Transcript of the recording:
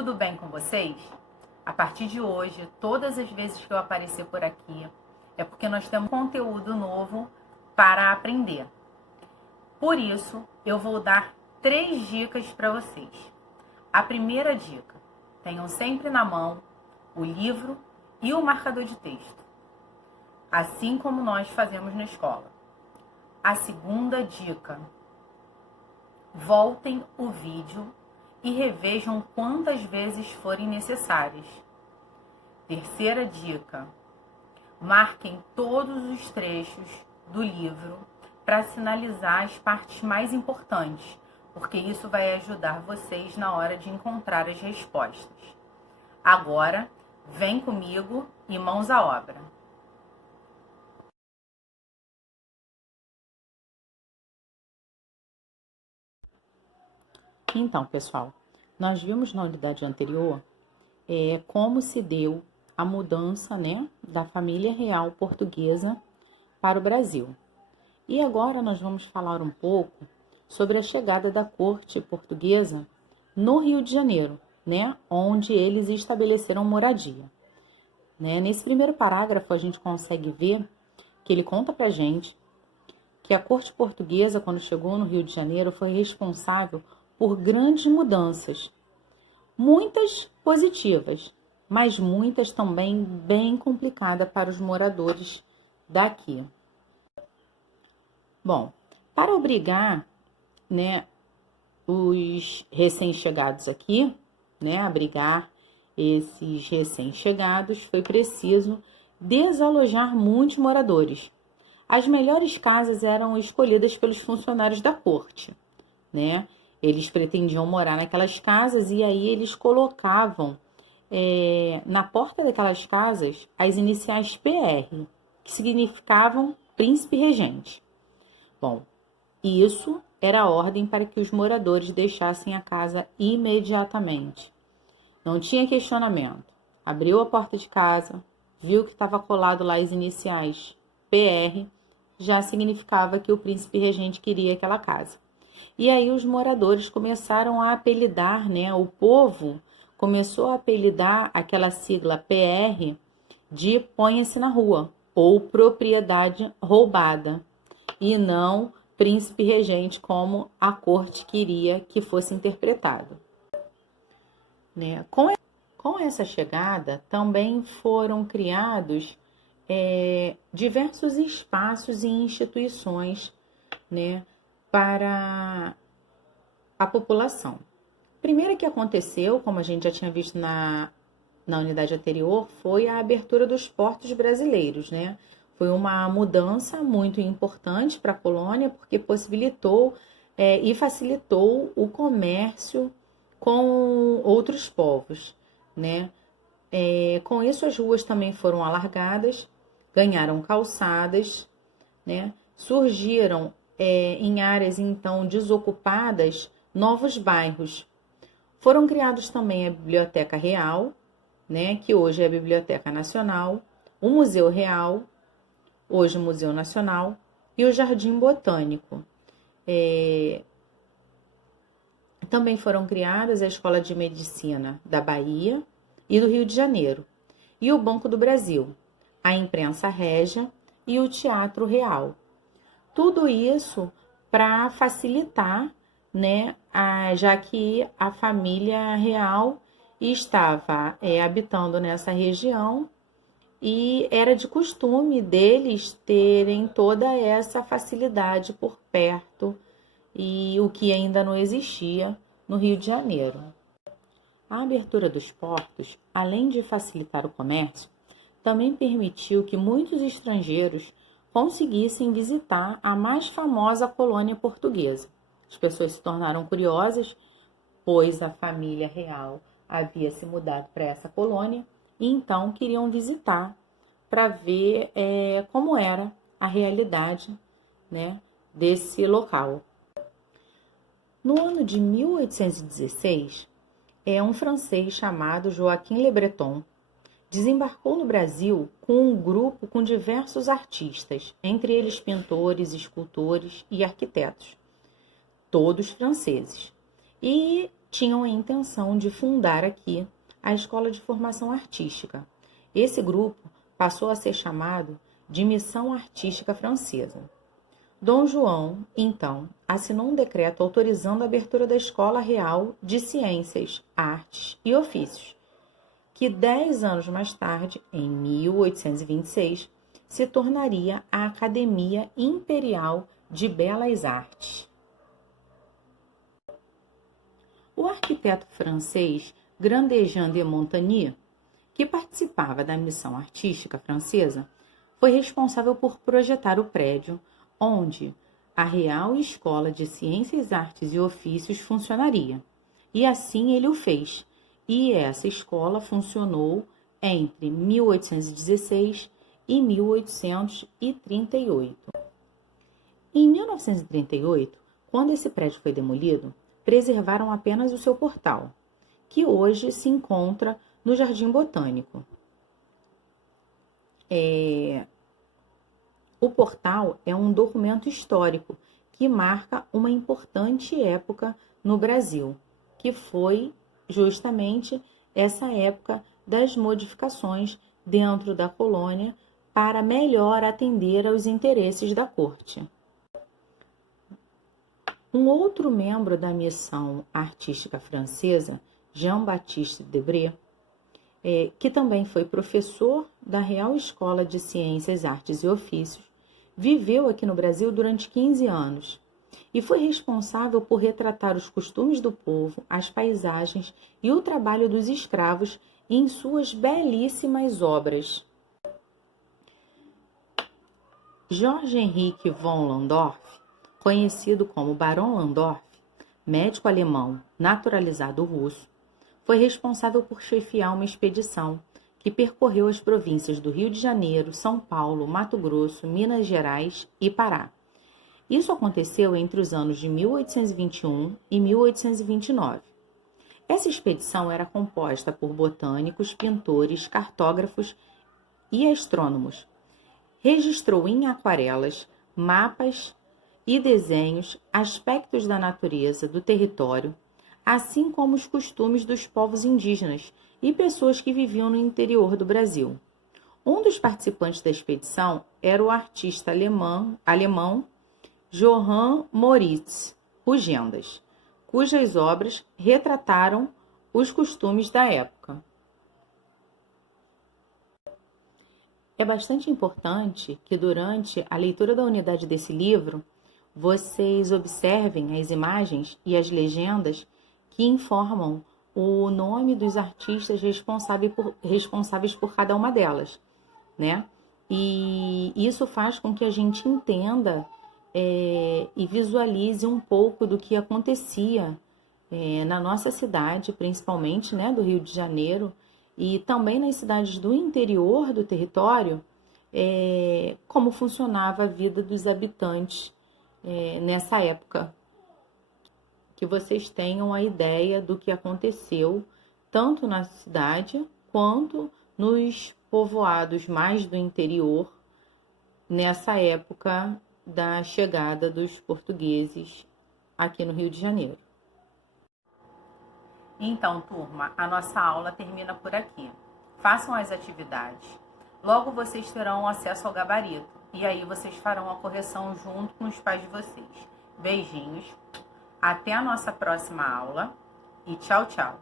tudo bem com vocês? A partir de hoje, todas as vezes que eu aparecer por aqui, é porque nós temos conteúdo novo para aprender. Por isso, eu vou dar 3 dicas para vocês. A primeira dica: tenham sempre na mão o livro e o marcador de texto, assim como nós fazemos na escola. A segunda dica: voltem o vídeo e revejam quantas vezes forem necessárias. Terceira dica: marquem todos os trechos do livro para sinalizar as partes mais importantes, porque isso vai ajudar vocês na hora de encontrar as respostas. Agora, vem comigo e mãos à obra. Então, pessoal, nós vimos na unidade anterior como se deu a mudança, da família real portuguesa para o Brasil. E agora nós vamos falar um pouco sobre a chegada da corte portuguesa no Rio de Janeiro, onde eles estabeleceram moradia. Nesse primeiro parágrafo a gente consegue ver que ele conta pra gente que a corte portuguesa, quando chegou no Rio de Janeiro, foi responsável por grandes mudanças, muitas positivas, mas muitas também bem complicadas para os moradores daqui. Bom, para obrigar, os recém-chegados aqui, abrigar esses recém-chegados, foi preciso desalojar muitos moradores. As melhores casas eram escolhidas pelos funcionários da corte, Eles pretendiam morar naquelas casas e aí eles colocavam na porta daquelas casas as iniciais PR, que significavam príncipe regente. Bom, isso era a ordem para que os moradores deixassem a casa imediatamente. Não tinha questionamento. Abriu a porta de casa, viu que estava colado lá as iniciais PR, já significava que o príncipe regente queria aquela casa. E aí os moradores começaram a apelidar, o povo começou a apelidar aquela sigla PR de ponha-se na rua, ou propriedade roubada, e não príncipe regente como a corte queria que fosse interpretado. Com essa chegada também foram criados diversos espaços e instituições, para a população. Primeiro que aconteceu, como a gente já tinha visto na unidade anterior, foi a abertura dos portos brasileiros, Foi uma mudança muito importante para a colônia, porque possibilitou e facilitou o comércio com outros povos, Com isso, as ruas também foram alargadas, ganharam calçadas, Surgiram em áreas então desocupadas novos bairros. Foram criados também a Biblioteca Real, que hoje é a Biblioteca Nacional, o Museu Real, hoje o Museu Nacional, e o Jardim Botânico. Também foram criadas a Escola de Medicina da Bahia e do Rio de Janeiro, e o Banco do Brasil, a Imprensa Régia e o Teatro Real. Tudo isso para facilitar, já que a família real estava habitando nessa região e era de costume deles terem toda essa facilidade por perto, e o que ainda não existia no Rio de Janeiro. A abertura dos portos, além de facilitar o comércio, também permitiu que muitos estrangeiros conseguissem visitar a mais famosa colônia portuguesa. As pessoas se tornaram curiosas, pois a família real havia se mudado para essa colônia e então queriam visitar para ver como era a realidade, desse local. No ano de 1816, um francês chamado Joaquim Le Breton desembarcou no Brasil com um grupo com diversos artistas, entre eles pintores, escultores e arquitetos, todos franceses. E tinham a intenção de fundar aqui a Escola de Formação Artística. Esse grupo passou a ser chamado de Missão Artística Francesa. Dom João, então, assinou um decreto autorizando a abertura da Escola Real de Ciências, Artes e Ofícios, que 10 anos mais tarde, em 1826, se tornaria a Academia Imperial de Belas Artes. O arquiteto francês Grand-Jean de Montagny, que participava da missão artística francesa, foi responsável por projetar o prédio onde a Real Escola de Ciências, Artes e Ofícios funcionaria. E assim ele o fez. E essa escola funcionou entre 1816 e 1838. Em 1938, quando esse prédio foi demolido, preservaram apenas o seu portal, que hoje se encontra no Jardim Botânico. O portal é um documento histórico que marca uma importante época no Brasil, que foi justamente essa época das modificações dentro da colônia para melhor atender aos interesses da corte. Um outro membro da missão artística francesa, Jean-Baptiste Debré, que também foi professor da Real Escola de Ciências, Artes e Ofícios, viveu aqui no Brasil durante 15 anos e foi responsável por retratar os costumes do povo, as paisagens e o trabalho dos escravos em suas belíssimas obras. Georges Henrique von Landorff, conhecido como Barão Landorff, médico alemão naturalizado russo, foi responsável por chefiar uma expedição que percorreu as províncias do Rio de Janeiro, São Paulo, Mato Grosso, Minas Gerais e Pará. Isso aconteceu entre os anos de 1821 e 1829. Essa expedição era composta por botânicos, pintores, cartógrafos e astrônomos. Registrou em aquarelas, mapas e desenhos aspectos da natureza do território, assim como os costumes dos povos indígenas e pessoas que viviam no interior do Brasil. Um dos participantes da expedição era o artista alemão Johann Moritz Rugendas, cujas obras retrataram os costumes da época. É bastante importante que durante a leitura da unidade desse livro, vocês observem as imagens e as legendas que informam o nome dos artistas responsáveis por cada uma delas, né? E isso faz com que a gente entenda e visualize um pouco do que acontecia na nossa cidade, principalmente, né, do Rio de Janeiro, e também nas cidades do interior do território, como funcionava a vida dos habitantes nessa época. Que vocês tenham a ideia do que aconteceu tanto na cidade quanto nos povoados mais do interior nessa época da chegada dos portugueses aqui no Rio de Janeiro. Então, turma, a nossa aula termina por aqui. Façam as atividades. Logo vocês terão acesso ao gabarito e aí vocês farão a correção junto com os pais de vocês. Beijinhos. Até a nossa próxima aula e tchau, tchau!